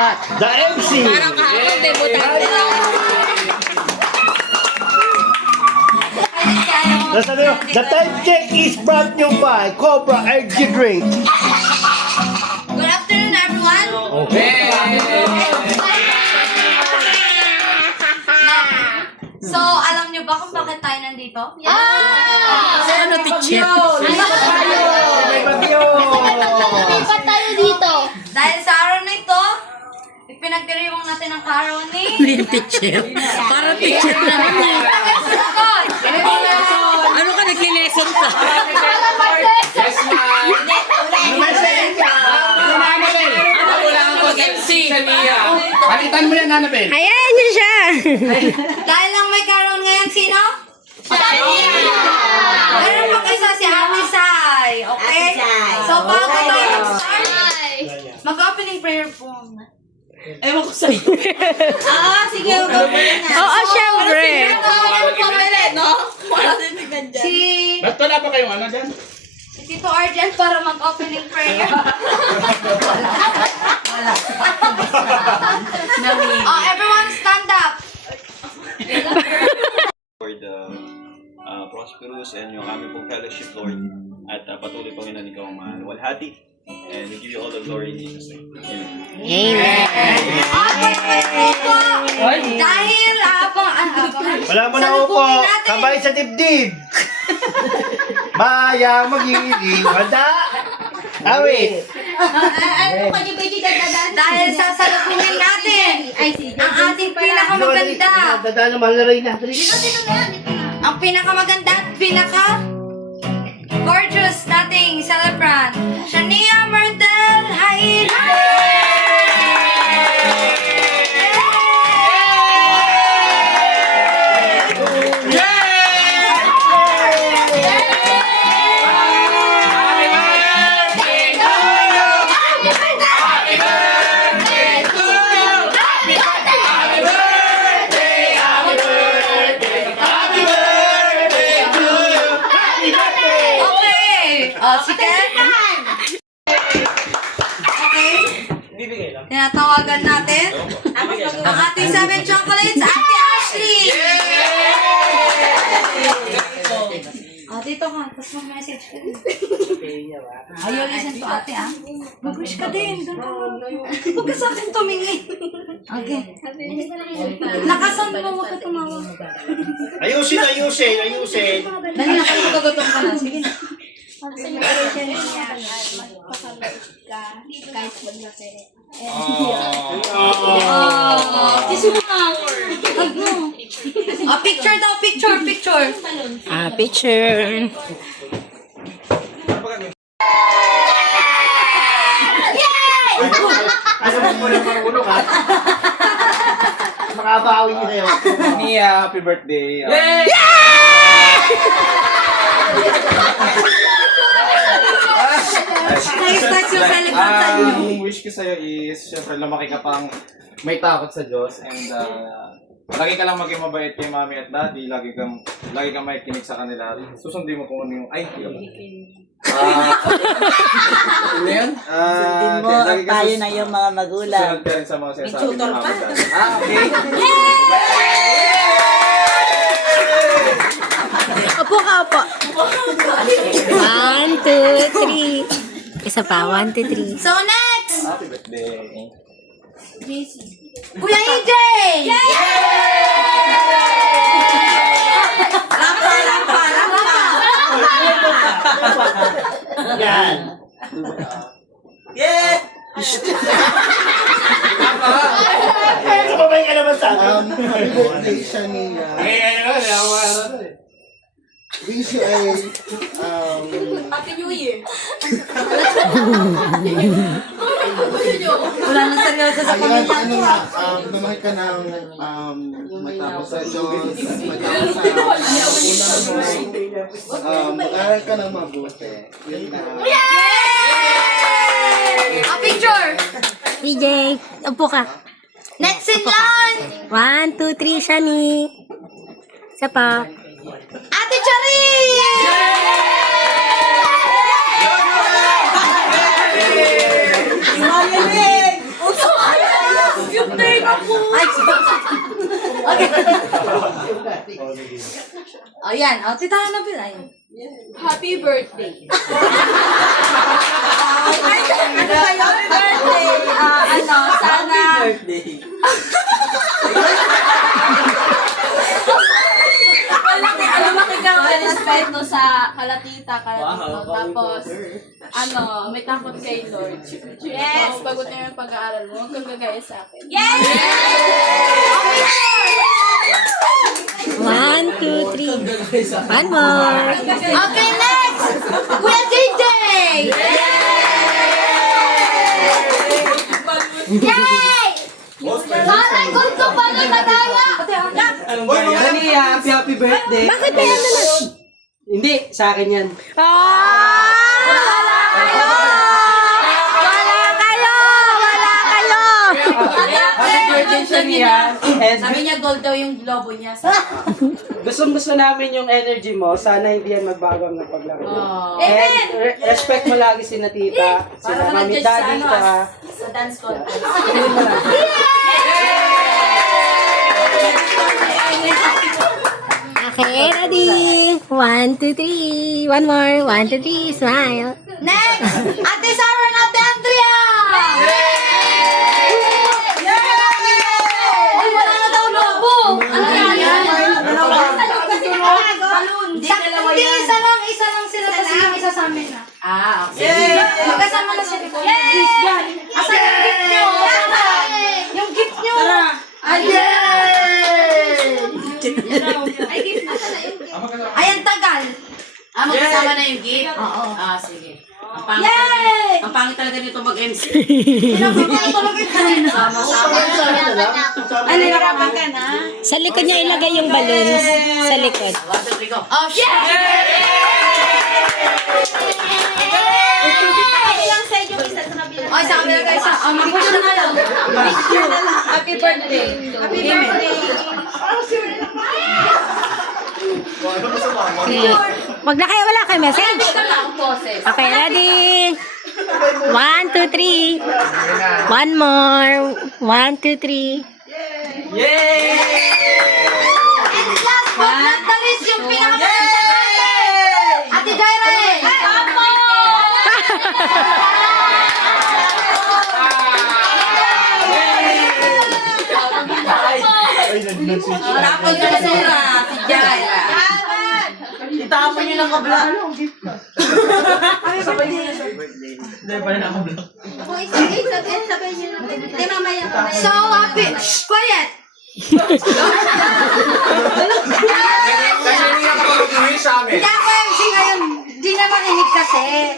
The MC. Parang kahapon, debutante lang. Nasabi mo, the time check is brought to you by Cobra Energy Drink. Good afternoon, everyone. Okay. So, alam niyo ba kung bakit tayo nandito? Ano, teacher? May bagyo. Lipat tayo dito. Dahil sa araw na ito, ipinagdiriwang natin ang kaarawan ni... Yung teacher. Parang teacher na rin eh. Sagot! Ano ka, nagli-lesson ka? Palitan mo yan, Annabel. Ayan niya siya. Dahil lang may kaarawan ngayon, sino? Meron pa kaysa si Ate Sai, okay? So, bago tayo mag-start, mag-opening prayer po. Ewan ko sa'yo. Sige, mag-opening na. Oo, syempre. Si Ba't wala pa kayong ano dyan? Tito Arjen para mag-opening prayer. Oh, everyone stand up. For the prosperous and yung aming pong fellowship, Lord. At patuloy Panginoon, ikaw ang luwalhati. And we give you all the glory in Jesus' name. Amen. Dahil Wala mo na upo. Kabay sa dibdib. Bayang mag-iiling. Handa. Awit. dahil sasalubungin natin ang ating pinakamaganda. Dadaan na mahal na rin na. Ang pinakamaganda at gorgeous nating celebrant, Shania Myrtle Haida! Sige. Okay. Tinatawagan natin ang ating 7 chocolates, Ate Ashley! Dito ka. Tapos mag-message ka din. Ayaw, listen to ate, Mag-wish ka din. Huwag ka sa akin tumingin. Okay. Lakasan mo, huwag ka tumawa. Ayusin. Dali na, kung magagotong ka na. Sige na. Ang celebration niya ay magpakabait ka kahit maglaki. Kiss mo na. Hug mo. Picture daw, picture. Picture. Ano mo na marunong ka? Makabawi niyo sa'yo. Nia, happy birthday. Nice yung celebrant sa inyo. Ang wish ko sa'yo is, syempre, lumaki ka pang may takot sa Diyos and lagi ka lang maging mabait kay mami at daddy, lagi kang makikinig sa kanila. Susundin mo kung ano yung, ay, hindi ka ba? Ano yan? Sundin mo ang payo ng iyong mga magulang. Sunod ka rin sa mga sinasabi ng mami at daddy. Okay. Opo ka, opo. 1, 2, 3. Isa pa, 1, 2, 3. So next, Happy birthday. Kuya EJ! Rampa! Yan. Yeah! Sababay ka naman sa akin. Happy birthday, Shania. Wish you Happy New Year! Wala na seryoso sa ayan, pamilya ko. namahal ka ng matapos sa Diyos, matapos sa unan mo, mag-aral ka ng mabuti. Yun na. Yay! Picture! DJ, upo ka. Next in line, 1, 2, 3, Shani. Isa pa. Ate Charis! yung turn ako. Ay, okay. O yan, o tita na pala yun. Happy birthday. Ay, ano ba yun? Happy birthday. Sana... Lumaki kang respeto sa kalatita. Tapos, may takot kay Lord. Yes! Bagot na yung pag-aaral mo, huwag kang gagaya sa akin. Yes! 1, 2, 3. One more. Okay, next! Kuya DJ! Yay! Parang gusto pa na madaya! Happy birthday. Bakit may ano na? Hindi, sa akin yan. Wala kayo! Wala kayo! Wala kayo! Happy birthday sa Ria. And Sabi niya gold daw yung globo niya. gusto namin yung energy mo. Sana hindi yan magbago ang paglaki. Amen! And respect mo lagi si Natita, sila Mami Daddy ko ha. Sa dance contest. Yun mo lang. Okay, ready? 1, 2, 3. One more. 1, 2, 3. Smile. Next! Ate Sarah na Ate Andrea! Ay, wala na daw lobo! Ano yan? Balloon. Hindi, isa lang sila kasi yung isa sa amin na. Okay. Magkasama na sila. Yay! Asan yung gift nyo? Yung gift nyo! Ay, ayan, tagal. Magkasama na yung gift? Oo. Sige. Yay! Ang pangit talaga nito mag-MC. Ay, nahirapan ka na? Sa likod niya ilagay yung balloons. Sa likod. 1, 2, 3, go. Oh, shit! Ay, sa kabila guys. Mag-push na lang. Happy birthday. Happy birthday. Okay. Wag na kayo, wala kayo message. Okay, ready? 1, 2, 3. One more. 1, 2, 3. Yay! And last but not the least, yung pinaka-maganda natin. Ate Jaira eh. Tapos na basura, si Jaira. Itapon nyo ng kabla. So happy. Quiet. Kasi hindi na kapag-uwi sa amin. Hindi ako MC ngayon. Di na makinig kasi.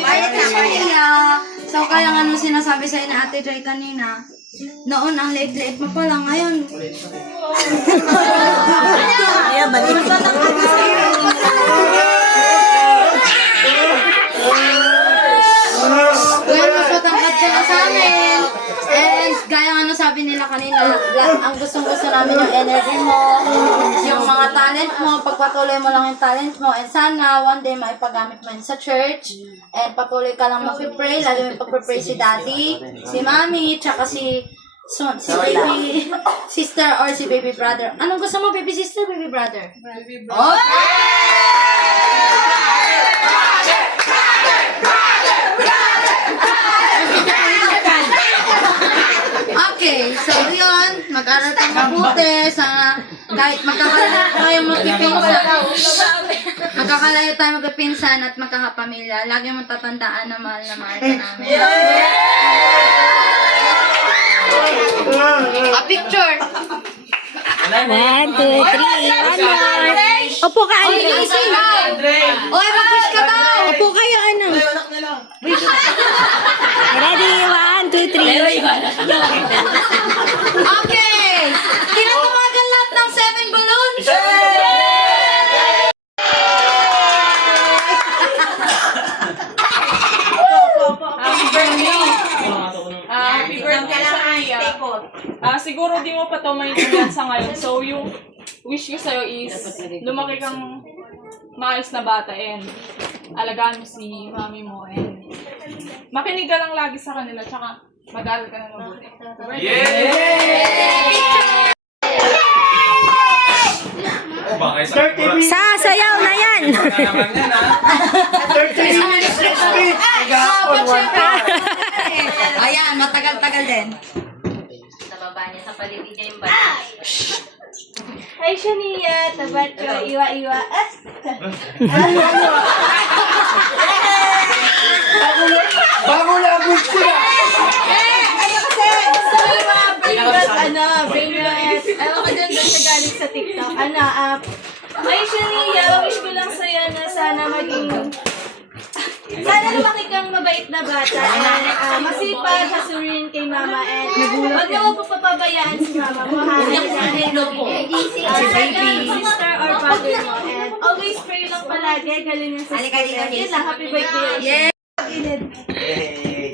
Quiet na kaya. So kaya ano sinasabi sa'yo na Ate Joy kanina. Noon ang late-late mo pa lang ngayon. Kaya balik. Ngayon mas matangkad ka na sa amin. And gaya ano sabi nila kanina, ang gustong-gusto namin yung energy mo, yung mga talent mo, pagpatuloy mo lang yung talent mo, and sana one day maipagamit mo yun sa church, and patuloy ka lang mag-pray, lalo yung pag-pray si daddy, si mommy, tsaka si baby sister or si baby brother. Anong gusto mo, baby sister, baby brother? Baby brother. Okay, so yun, mag-aral ka mabuti sa kahit magkakalayo tayong magpipinsan at magkakapamilya, lagi mong tatandaan na mahal ka namin. A picture! 1, 2, 3. One more. Opo ka, ano? Oy, mag-push ka daw! Opo kayo, ano? Ready? 1, 2, 3. Okay! Tinatawagan lahat ng 7 balloons! Happy birthday sa Aya. Siguro di mo pa ito maintindihan sa ngayon. So, yung wish ko sa'yo is lumaki kang maayos na bata and alagaan mo si mami mo and makinig ka lang lagi sa kanila tsaka mag-aral ka na mabuti. Yeah! Sasayaw na yan. Wala naman yan, ha? 30 minutes next week. Gahapon, 1 hour. Ayan, matagal-tagal din. Nababa niya sa paligid niya yung bata. Hi, Shania. Tabat ko. Iwa-iwa. Bago language ko na. Gusto ko yung mga favorite, ewan ko dyan sa galing sa TikTok. Hi, Shania. Wish ko lang sa'yo na sana lumaki kang mabait na bata. And masipag, hasurin kay mama. And huwag na mo papabayaan si mama mo. Second sister or brother mo. And always pray lang palagi. Galing yan sa school. Yun lang. Happy birthday. Yay!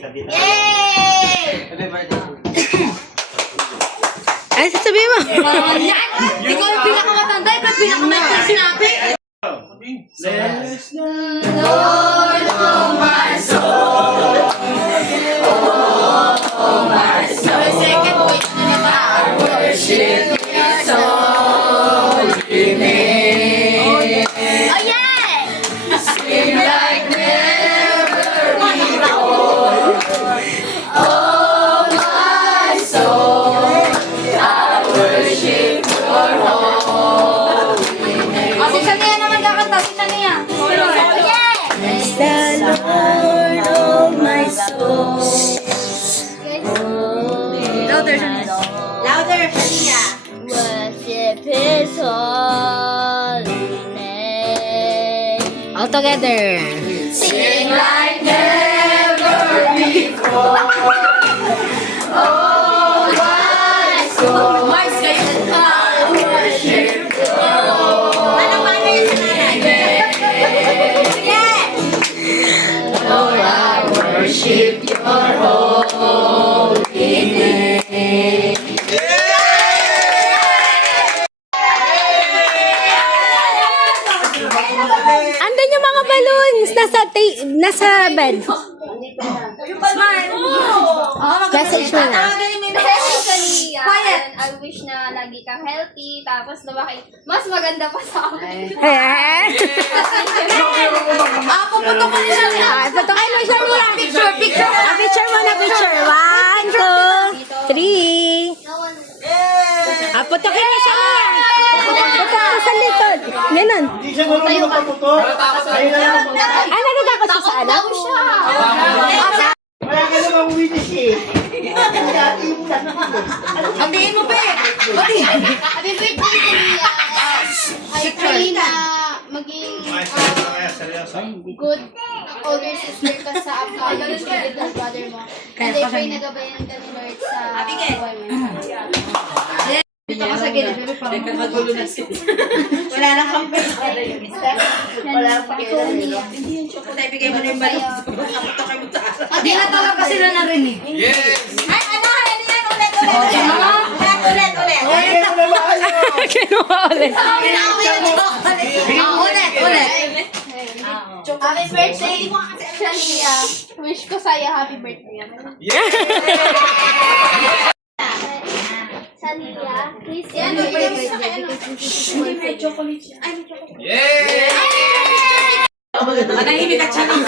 Sabi na. Ano sasabihin mo? Ikaw yung pinakamatanda, ikaw yung pinakamatanda sinabi. Si Shania naman kakanta, si Shania. Louder, Shania. Louder, Shania. Worship His holy name. All together. Sing like never before. Oh, my soul. Mars, kayo. I worship the Lord. Ano ba na yun sa nanay? Oh, I worship your holy name. Andun yung mga balloons. Nasa bed. Smile. Message mo na. Quiet. I wish na lagi kang healthy, tapos lumaki. Mas maganda pa sa akin. Eh? Puputok ko ni Shania. Ay, patukin mo siya muna. Picture, picture. Picture muna, picture. 1, 2, 3. Putukin mo siya muna. Putok ko sa likod. Ganon. Hindi siya marunong magpaputok. Ayun na lang. Ay, natatakot siya sa ano? Wala ka namang witness eh. Hatiin mo, be. Happy birthday, Shania. I pray na maging good older sister ka sa upcoming little brother mo. And I pray na gabayan ka ni Lord sa buhay mo. Dito ka sa gilid, bebe, parang magulo na siya. Wala na kang Wala pa ikaw niya. Patay, bigay mo na yung balon. Kaputok mo sa araw. Hindi na talaga sila narinig. Yes! Ay, ano yan? Ulit. Ulit. Okay, wala ba kayo? Kinuha ulit. Ulit. Happy birthday, Shania. Wish ko sa'yo happy birthday. Shania, please. Yan, bigay mo sa akin. May chocolate siya. Ay, may chocolate. Yay! Manahimik at Shania.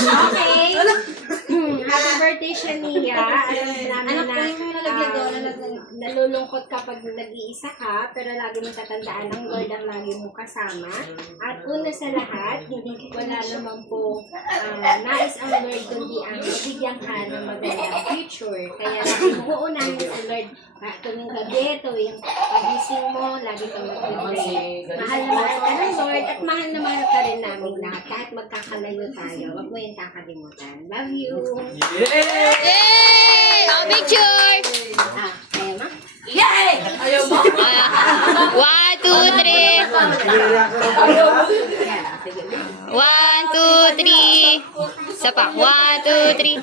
Okay. Happy birthday, Shania. Alam namin na nalulungkot kapag nag-iisa ka, pero lagi mo tatandaan ang Lord ang lagi mo kasama. At una sa lahat, hindi wala naman po nais ang Lord kundi ang bigyan ka ng magandang future. Kaya lagi mo uunahin sa Lord tuwing gabi, tuwing pagising mo, lagi kang mag-pray. Mahal na mahal ka ng Lord at mahal na mahal ka rin namin lahat. Kahit magkakalayo tayo, wag mo yung kakalimutan. Love you! Yay! Oh, picture! Kaya ma? Yay! Ayaw mo? 1, 2, 3. 1, 2, 3. Isa pa. 1, 2, 3.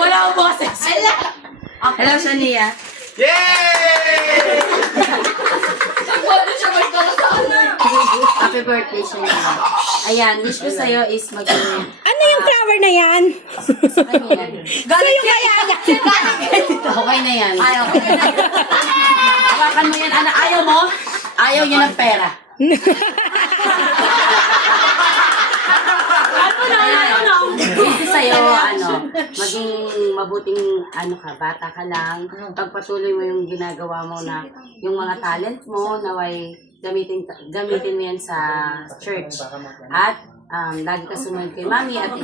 Wala akong boses. Hello, Shania. Yay! Happy birthday, Shania. Ayan, wish ko sa'yo is maging Ano yung yung flower na yan? Galit kaya yan. Okay na yan. Ay, okay na yan. Hawakan mo yan, anak. Ayaw mo? Ayaw niya ng pera. Gusto sa'yo, maging mabuting, bata ka lang. Pagpatuloy mo yung ginagawa mo na, yung mga talent mo, naway gamitin mo yan sa church. At, lagi ka sumunod kay mami at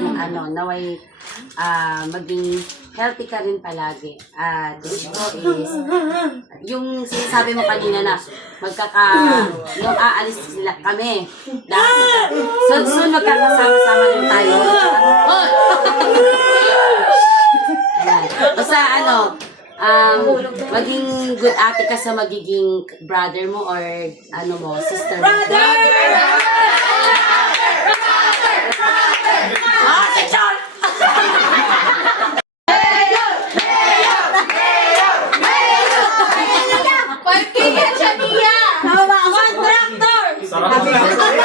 naway maging healthy ka rin palagi. At wish ko is, yung sinasabi mo kanina na yung aalis sila kami. Lahat soon magkakasama-sama rin tayo. Ayan. Basta maging good ate ka sa magiging brother mo or sister mo.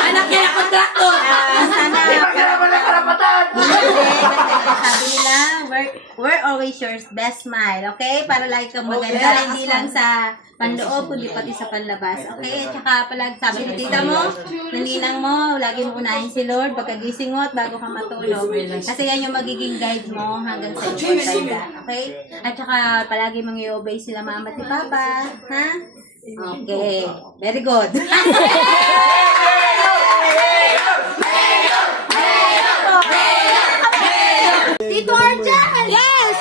Anak niya na kontraktor! Sabi nila, we're always your best smile, okay? Para lagi kang maganda, hindi lang sa panloob, kundi pati sa panlabas, okay? At saka palagi sabi ni tita mo, naninang mo, lagi mo unahin si Lord, pagkagising mo at bago ka matulog. Kasi yan yung magiging guide mo hanggang sa iyong pagtanda, okay? At saka palagi mong i-obey sila mama at si papa, ha? Okay, very good. Tito Arjan! Yes!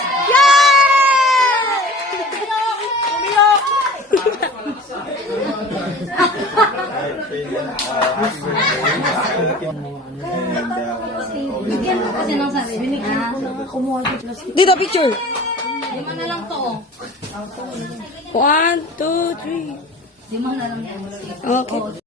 Bigyan mo kasi ng sarili. Dito, picture. Lima na lang to. 1, 2, 3. Lima na lang to. Okay.